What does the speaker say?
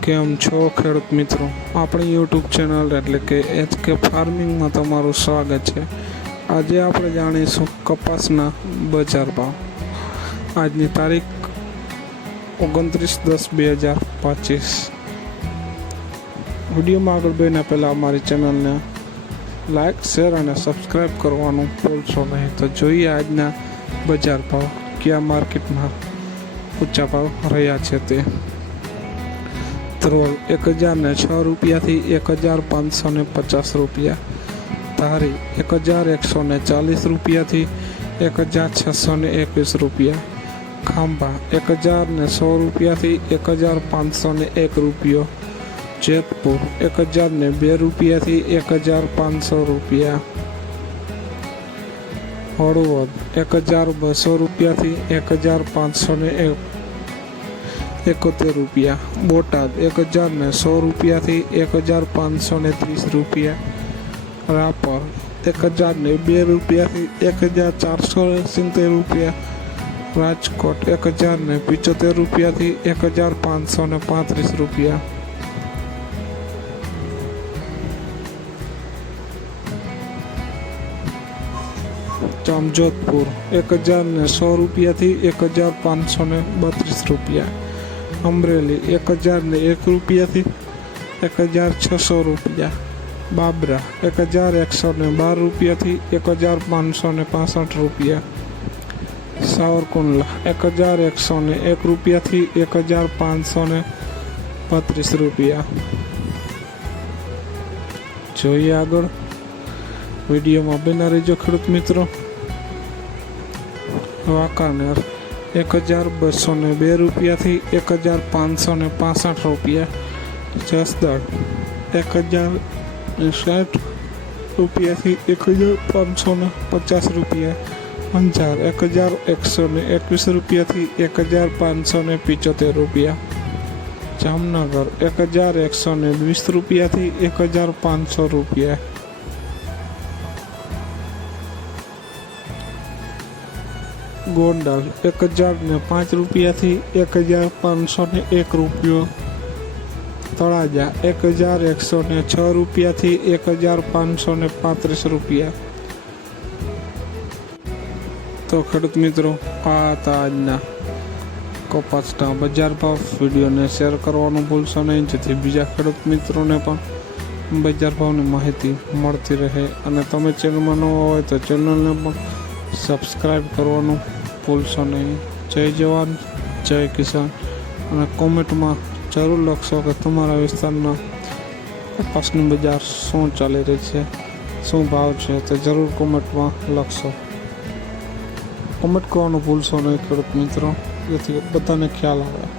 કેમ છો ખેડૂત મિત્રો? આપણી યુટ્યુબ ચેનલ એટલે કે HK ફાર્મિંગમાં તમારું સ્વાગત છે. આજે આપણે જાણીશું કપાસના બજાર ભાવ. આજની તારીખ 29/10/2025. વિડીયોમાં આગળ બેના પહેલાં અમારી ચેનલને લાઈક, શેર અને સબસ્ક્રાઈબ કરવાનું ભૂલશો નહીં. તો જોઈએ આજના બજાર ભાવ કયા માર્કેટમાં ઊંચા ભાવ રહ્યા છે તે. ધ્રોલ 1006 રૂપિયાથી 1550 રૂપિયા, ધારી 1140 રૂપિયાથી 1621 રૂપિયા, ખાંભા 10100 રૂપિયાથી 1501 રૂપિયો, જેતપુર 1002 રૂપિયાથી 1500 રૂપિયા, હળવદ 1200 રૂપિયાથી 1571 રૂપિયા, બોટાદ 10100 રૂપિયાથી 1530 રૂપિયા, રાપર 1002 રૂપિયાથી 1470 રૂપિયા, રાજકોટ 1075 રૂપિયાથી 1535 રૂપિયા. જામજોધપુર 10100 રૂપિયાથી 1532 રૂપિયા, અમરેલી 1001 રૂપિયાથી 1600 રૂપિયા, બાબરા 1112 રૂપિયાથી 1565 રૂપિયા, સાવરકુંડલા 1101 રૂપિયાથી 1532 રૂપિયા. જોઈએ આગળ, વિડીયોમાં બના રહેજો ખેડૂત મિત્રો. વાંકાનેર 1202 રૂપિયાથી 1565 રૂપિયા, જસદણ 1060 રૂપિયાથી 1550 રૂપિયા, અંજાર 1121 રૂપિયાથી 1575 રૂપિયા, જામનગર 1120 રૂપિયાથી 1500 રૂપિયા, ગોંડલ 1005 રૂપિયાથી 1501 રૂપિયો, તળાજા 1106 રૂપિયાથી 1535 રૂપિયા. તો ખેડૂત મિત્રો, આ હતા આજના કપાસના બજાર ભાવ. વિડીયોને શેર કરવાનું ભૂલશો નહીં, જેથી બીજા ખેડૂત મિત્રોને પણ બજાર ભાવની માહિતી મળતી રહે. અને તમે ચેનલમાં નવા હોય તો ચેનલને પણ સબસ્ક્રાઈબ કરવાનું ભૂલશો નહીં. જય જવાન, જય કિસાન. અને કોમેન્ટમાં જરૂર લખશો કે તમારા વિસ્તારના કપાસની બજાર શું ચાલી રહી છે, શું ભાવ છે, તે જરૂર કોમેન્ટમાં લખશો. કોમેન્ટ કરવાનું ભૂલશો નહીં ખેડૂત મિત્રો, જેથી બધાને ખ્યાલ આવે.